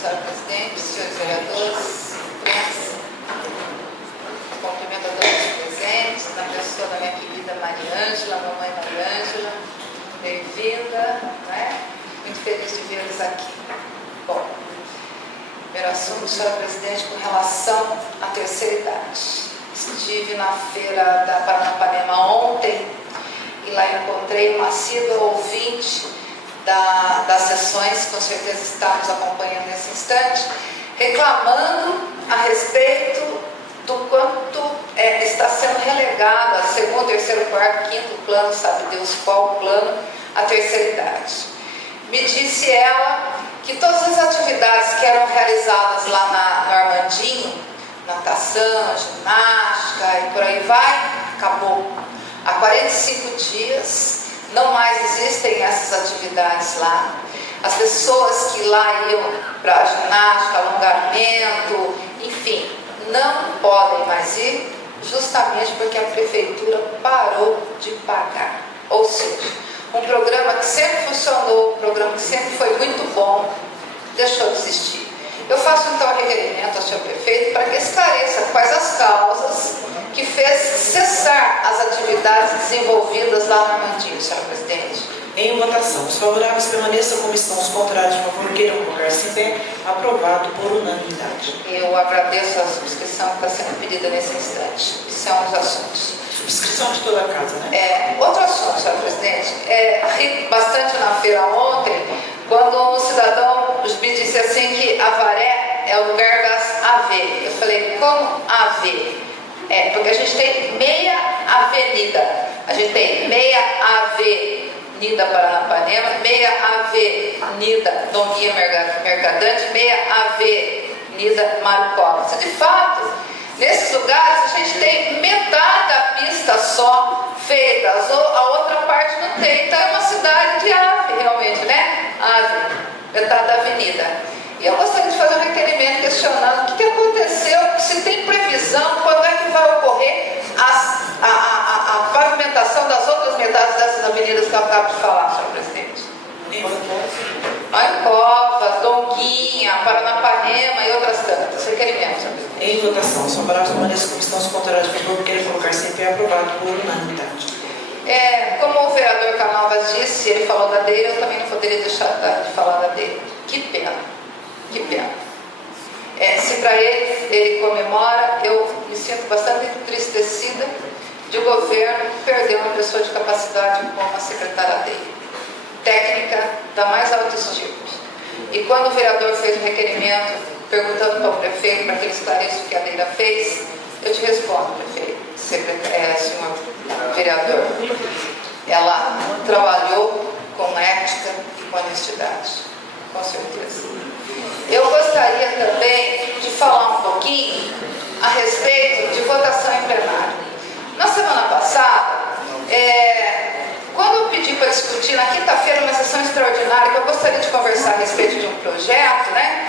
senhora presidente, senhores vereadores, cumprimento a todos os presentes, na pessoa da minha querida Mariângela, mamãe Mariângela, bem-vinda, né? Muito feliz de vê-los aqui. Bom, primeiro assunto, senhora presidente, com relação à terceira idade. Estive na feira da Paranapanema ontem e lá encontrei uma assídua ouvinte das sessões, com certeza está nos acompanhando nesse instante, reclamando a respeito do quanto está sendo relegado a segundo, terceiro, quarto, quinto plano, sabe Deus qual plano, a terceira idade. Me disse ela que todas as atividades que eram realizadas lá no Armandinho, natação, ginástica e por aí vai, acabou. Há 45 dias não mais existem essas atividades lá. As pessoas que lá iam para ginástica, alongamento, enfim, não podem mais ir, justamente porque a prefeitura parou de pagar. Ou seja, um programa que sempre funcionou, um programa que sempre foi muito bom, deixou de existir. Eu faço então um requerimento ao senhor prefeito para que esclareça quais as causas que fez cessar as atividades desenvolvidas lá no Armandinho, senhora presidente. Em votação, os favoráveis permaneçam como estão, os contrários de favor queiram colocar-se em pé. Aprovado por unanimidade. Eu agradeço a subscrição que está sendo pedida nesse instante. São os assuntos. Subscrição de toda a casa, né? Outro assunto, senhora presidente. Ri bastante na feira ontem, quando um cidadão me disse assim que Avaré é o lugar das AV. Eu falei, como AV? Porque a gente tem meia avenida. A gente tem meia Avenida Paranapanema, meia Avenida Dom Guia Mercadante, meia Avenida Mário Covas. De fato, nesses lugares a gente tem metade da pista só feita, a outra parte não tem. Então é uma cidade de ave, realmente, né? Ave, metade da avenida. E eu gostaria de fazer um requerimento questionando o que aconteceu, se tem previsão, quando é que vai ocorrer a pavimentação das outras metades dessas avenidas que eu acabo de falar, senhor presidente. Covas, Donguinha, Paranapanema e outras tantas. Requerimento, senhor presidente. Em votação, os favoráveis permaneçam como estão, os contrários de favor queiram colocar-se em pé. Aprovado por unanimidade. Como o vereador Canovas disse, ele falou da dele, eu também não poderia deixar de falar da dele. Que pena. Que pena. Se para ele comemora, eu me sinto bastante entristecida de o governo perder uma pessoa de capacidade como a secretária dele. Técnica da mais alto estilo. E quando o vereador fez um requerimento perguntando para o prefeito para que ele esclareça o que a Leila fez, eu te respondo, prefeito, senhor vereador. Ela trabalhou com ética e com honestidade, com certeza. Eu gostaria também de falar um pouquinho a respeito de votação em plenário. Na semana passada, quando eu pedi para discutir na quinta-feira uma sessão extraordinária, que eu gostaria de conversar a respeito de um projeto, né?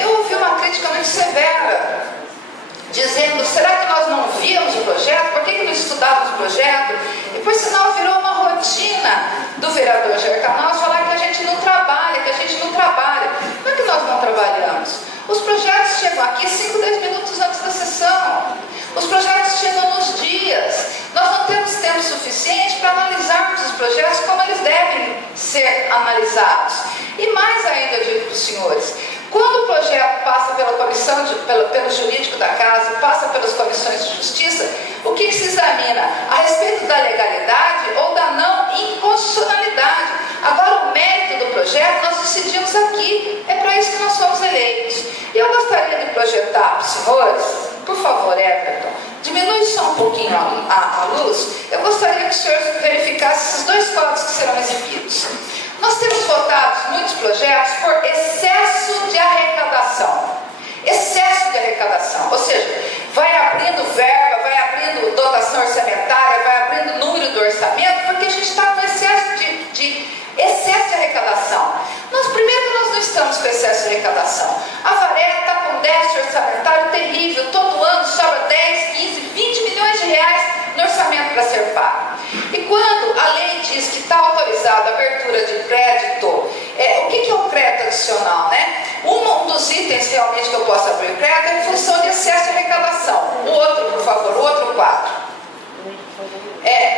Eu ouvi uma crítica muito severa, dizendo, será que nós não víamos o projeto? Por que não estudávamos o projeto? E por sinal virou uma rotina do vereador Jair Canovas falar que a gente não trabalha, Não é que nós não trabalhamos. Os projetos chegam aqui 5, 10 minutos antes da sessão. Os projetos chegam nos dias. Nós não temos tempo suficiente para analisarmos os projetos como eles devem ser analisados. E mais ainda, eu digo para os senhores, quando o projeto passa pela comissão, pelo jurídico da casa, passa pelas comissões de justiça, o que se examina? A respeito da legalidade ou da não inconstitucionalidade. Agora, o mérito do projeto nós decidimos aqui. É para isso que nós fomos eleitos. E eu gostaria de projetar para os senhores, por favor, Everton, diminui só um pouquinho a luz. Eu gostaria que os senhores verificassem esses dois códigos que serão exibidos. Nós temos votado muitos projetos por excesso de arrecadação. Excesso de arrecadação, ou seja, vai abrindo verba, vai abrindo dotação orçamentária, vai abrindo número do orçamento, porque a gente está com excesso de arrecadação. Primeiro, nós não estamos com excesso de arrecadação. A Avaré está com déficit orçamentário terrível, todo ano sobra 10, 15, 20 milhões de reais no orçamento para ser pago. E quando a lei diz que está autorizada a abertura de crédito, o que é o crédito adicional, né? Um posso abrir o crédito é em função de excesso de arrecadação. O outro, por favor, o outro quadro.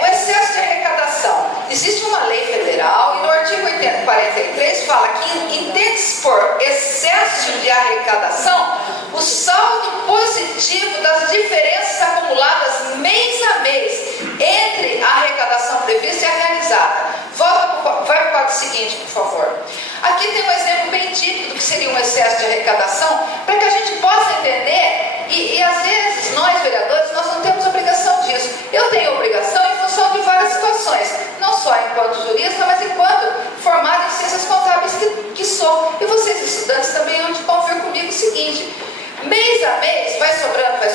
O excesso de arrecadação. Existe uma lei federal e no artigo 43 fala que entende-se por excesso de arrecadação o saldo positivo das diferenças acumuladas mês a mês entre a arrecadação prevista e a realizada. Vai para o quadro seguinte, por favor. Aqui tem um exemplo bem típico do que seria um excesso de arrecadação, para que a gente possa entender, e às vezes nós, vereadores, nós não temos obrigação disso. Eu tenho obrigação em função de várias situações, não só enquanto jurista, mas enquanto formado em ciências contábeis que sou. E vocês, estudantes, também vão ver comigo o seguinte: mês a mês, vai sobrando, vai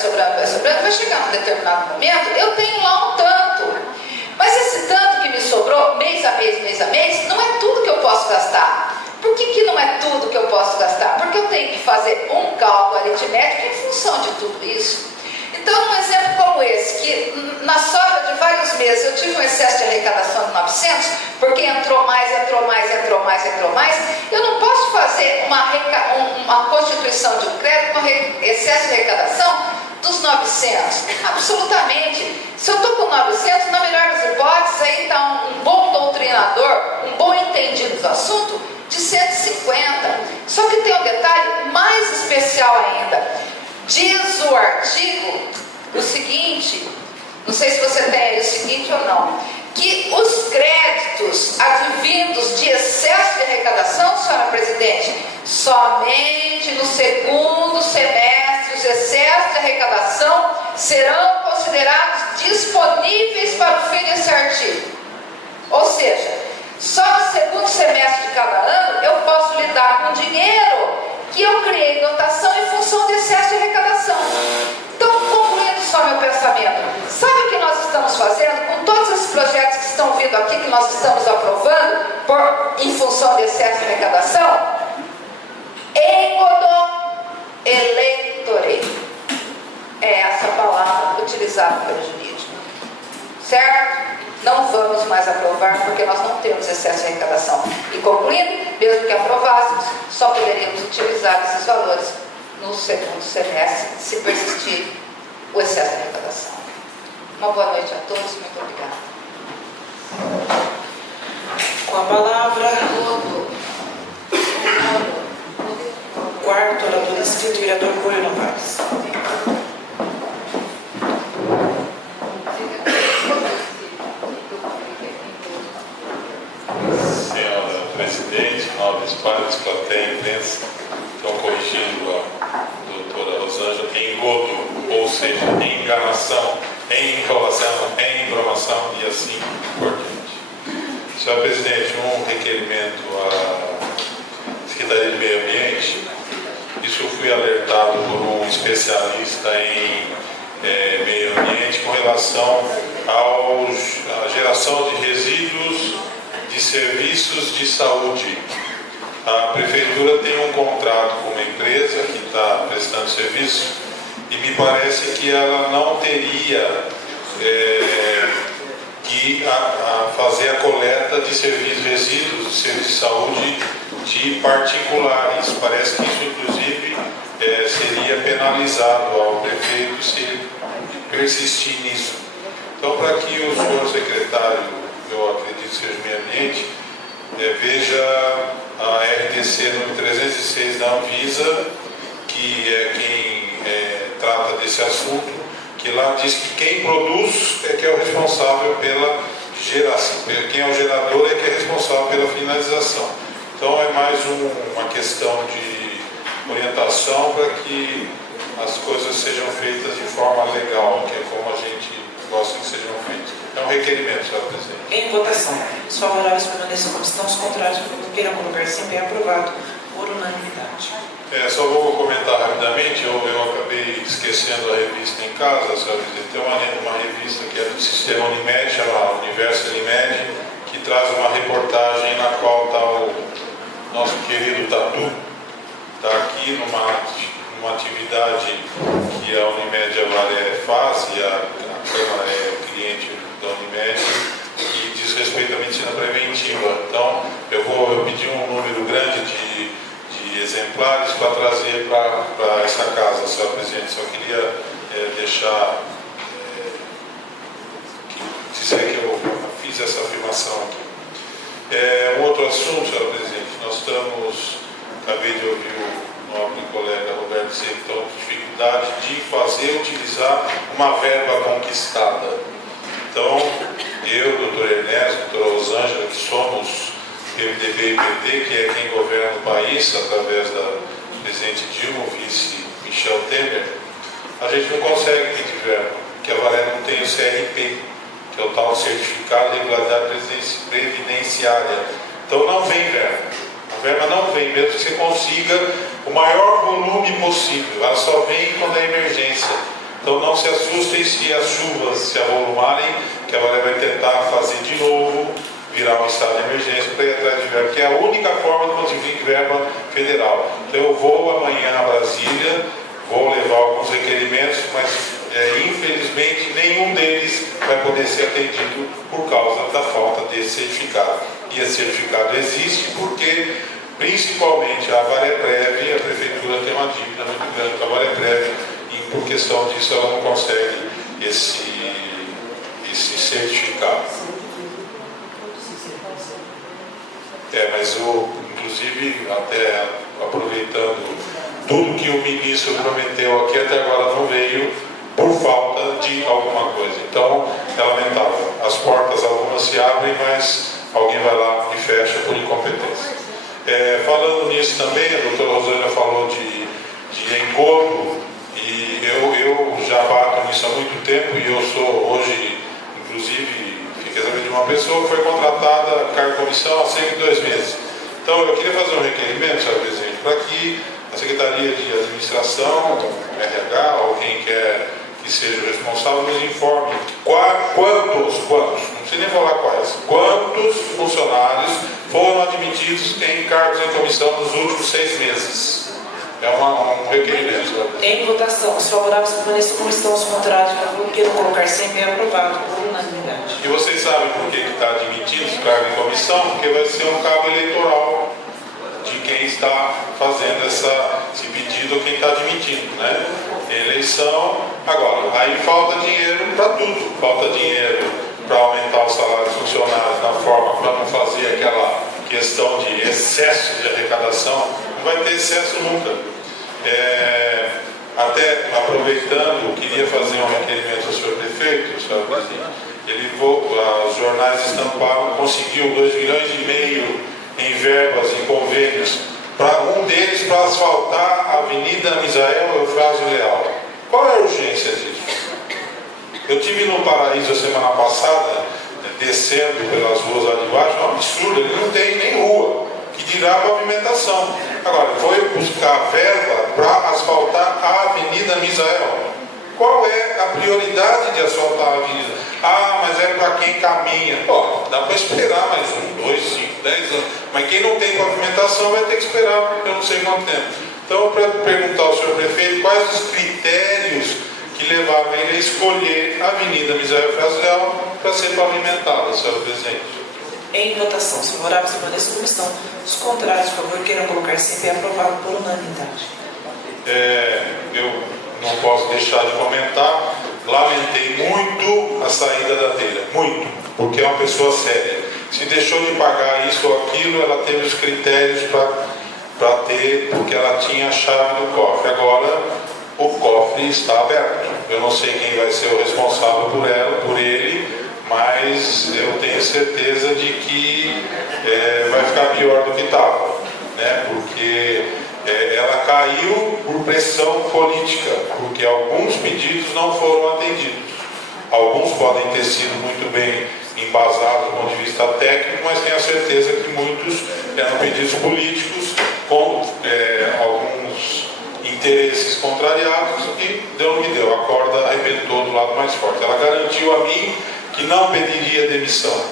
chegar num determinado momento, eu tenho lá um tanto. Mas esse tanto que me sobrou, mês a mês, não é tudo que eu posso gastar. Por que não é tudo que eu posso gastar? Porque eu tenho que fazer um cálculo aritmético em função de tudo isso. Então, num exemplo como esse, que na sobra de vários meses eu tive um excesso de arrecadação de 900, porque entrou mais, eu não posso fazer uma constituição de um crédito com excesso de arrecadação dos 900. Absolutamente. Se eu estou com 900, na melhor das hipóteses, aí está um bom doutrinador, um bom entendido do assunto, de 150. Só que tem um detalhe mais especial ainda. Diz o artigo o seguinte, não sei se você tem aí o seguinte ou não, que os créditos advindos de excesso de arrecadação, senhora presidente, somente no segundo semestre os excessos de arrecadação serão considerados disponíveis para o fim desse artigo. Ou seja, só no segundo semestre de cada ano eu posso lidar com dinheiro que eu criei dotação em função de excesso de arrecadação. Então, concluindo só meu pensamento, sabe o que nós estamos fazendo com todos esses projetos que estão vindo aqui, que nós estamos aprovando em função de excesso de arrecadação? Engodo-eleitorei. É essa palavra utilizada pelo jurídico. Certo? Não vamos mais aprovar porque nós não temos excesso de arrecadação. E concluindo, mesmo que aprovássemos, só poderíamos utilizar esses valores no segundo semestre, se persistir o excesso de arrecadação. Uma boa noite a todos, muito obrigada. Com a palavra, o quarto orador inscrito, vereador Coelho Novaes. Presidente, nobres pares, plateia, imprensa, estão corrigindo a doutora Rosângela, engodo, ou seja, enganação, enrolação, embromação e assim por diante. Senhor Presidente, um requerimento à Secretaria de Meio Ambiente. Isso eu fui alertado por um especialista em meio ambiente com relação à geração de resíduos de serviços de saúde. A Prefeitura tem um contrato com uma empresa que está prestando serviço e me parece que ela não teria que fazer a coleta de serviços, resíduos de serviços de saúde de particulares. Parece que isso, inclusive, seria penalizado ao prefeito se ele persistir nisso. Então, para que o senhor secretário, eu acredito que seja o meio ambiente, veja a RDC número 306 da Anvisa, que é quem trata desse assunto, que lá diz que quem produz é que é o responsável pela geração, quem é o gerador é que é responsável pela finalização. Então é mais uma questão de orientação para que as coisas sejam feitas de forma legal, que é como a gente gosta que sejam feitas. É um requerimento, senhor presidente. Em votação. Os favoráveis permaneçam como estão, os contrários queiram colocar sempre. É aprovado por unanimidade. Só vou comentar rapidamente. Eu acabei esquecendo a revista em casa, senhor presidente. Tem uma revista que é do sistema Unimed, chama Universo Unimed, que traz uma reportagem na qual está o nosso querido Tatu. Está aqui numa atividade que a Unimed Avaré faz, e a Câmara é cliente da Unimed, que diz respeito à medicina preventiva. Então, eu pedir um número grande de exemplares para trazer para deixar dizer que eu fiz essa afirmação aqui. Um outro assunto, senhora presidente, acabei de ouvir o nobre colega Roberto dizer que estão com dificuldade de utilizar uma verba conquistada. Então, eu, doutor Ernesto, doutora Rosângela, que somos PMDB e PT, que é quem governa o país, através da presidente Dilma, o vice Michel Temer, a gente não consegue pedir verba, porque a Varé não tem o CRP, que é o tal Certificado de Regularidade Previdenciária. Então não vem verba. A verba não vem, mesmo que você consiga o maior volume possível. Ela só vem quando é emergência. Então não se assustem se as chuvas se avolumarem, que a Varé vai tentar fazer de novo, virar um estado de emergência para ir atrás de verba, que é a única forma de conseguir verba federal. Então eu vou amanhã a Brasília, vou levar alguns requerimentos, mas infelizmente nenhum deles vai poder ser atendido por causa da falta desse certificado. E esse certificado existe porque, principalmente, a Vareprev, a prefeitura tem uma dívida muito grande com a Vareprev, e por questão disso ela não consegue esse certificado. Mas inclusive, até aproveitando tudo que o ministro prometeu aqui, até agora não veio por falta de alguma coisa. Então, é lamentável. As portas, algumas se abrem, mas alguém vai lá e fecha por incompetência. Falando nisso também, a doutora Rosângela falou de encontro, e eu já bato nisso há muito tempo, e eu sou hoje, inclusive, fiquei sabendo de uma pessoa que foi contratada, cargo de comissão, há cerca de 2 meses. Então, eu queria fazer um requerimento, senhor presidente, para que a Secretaria de Administração, RH, ou quem quer que seja o responsável, nos informe quantos, não sei nem falar quantos funcionários foram admitidos em cargos em comissão nos últimos 6 meses. É um requerimento. Em votação, os favoráveis permaneçam como estão, os contrários queiram colocar sempre é aprovado por unanimidade. E vocês sabem por que está admitido esse cargo em comissão? Porque vai ser um cabo eleitoral de quem está fazendo esse pedido ou quem está admitindo, né? Eleição. Agora, aí falta dinheiro para tudo. Falta dinheiro para aumentar o salário dos funcionários na forma para não fazer aquela questão de excesso de arrecadação. Não vai ter excesso nunca. Até aproveitando, queria fazer um requerimento ao senhor prefeito, senhor presidente. Os jornais estamparam, conseguiu 2,5 milhões em verbas e convênios, um deles para asfaltar a Avenida Misael Eufrásio Leal. Qual é a urgência disso? Eu estive no Paraíso a semana passada, descendo pelas ruas lá de baixo, é um absurdo, ele não tem nem rua, que dirá pavimentação. Agora, foi buscar verba para asfaltar a Avenida Misael. Qual é a prioridade de asfaltar a avenida? Mas é para quem caminha. Dá para esperar mais 1, 2, 5, 10 anos. Mas quem não tem pavimentação vai ter que esperar eu não sei quanto tempo. Então, para perguntar ao senhor prefeito quais os critérios que levaram ele a escolher a Avenida Misael Frasel para ser pavimentada, senhor presidente. Em votação, os favoráveis permaneçam como estão, os contrários, por favor, queiram colocar sempre é aprovado por unanimidade. Eu não posso deixar de comentar, lamentei muito a saída da Teira, muito, porque é uma pessoa séria. Se deixou de pagar isso ou aquilo, ela teve os critérios para ter, porque ela tinha a chave do cofre. Agora, o cofre está aberto. Eu não sei quem vai ser o responsável por ele, mas eu tenho certeza de que vai ficar pior do que estava, né? Porque ela caiu por pressão política, porque alguns pedidos não foram atendidos. Alguns podem ter sido muito bem embasados do ponto de vista técnico, mas tenho a certeza que muitos eram pedidos políticos com alguns interesses contrariados e deu no que deu. A corda arrebentou do lado mais forte. Ela garantiu a mim que não pediria demissão,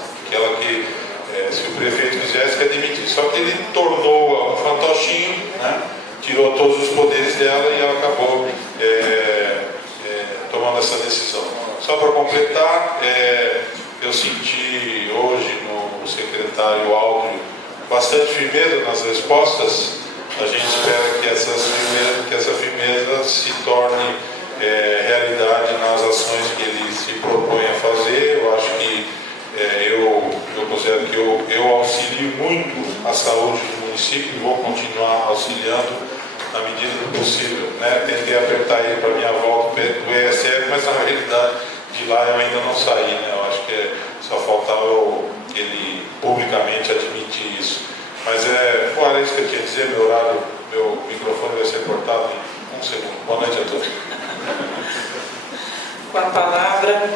se o prefeito quisesse, que demitir. Só que ele tornou um fantochinho, né? Tirou todos os poderes dela e ela acabou tomando essa decisão. Só para completar, eu senti hoje no secretário Áudio bastante firmeza nas respostas. A gente espera que essa firmeza se torne realidade nas ações que ele se propõe a fazer. Eu acho que eu considero que eu auxilio muito a saúde do município e vou continuar auxiliando na medida do possível, né? Tentei apertar ele para minha volta do ESF, mas na realidade de lá eu ainda não saí, né? Eu acho que só faltava ele publicamente admitir isso. Mas era isso que eu tinha a dizer. Meu horário, meu microfone vai ser cortado em 1 segundo. Boa noite a todos. Com a palavra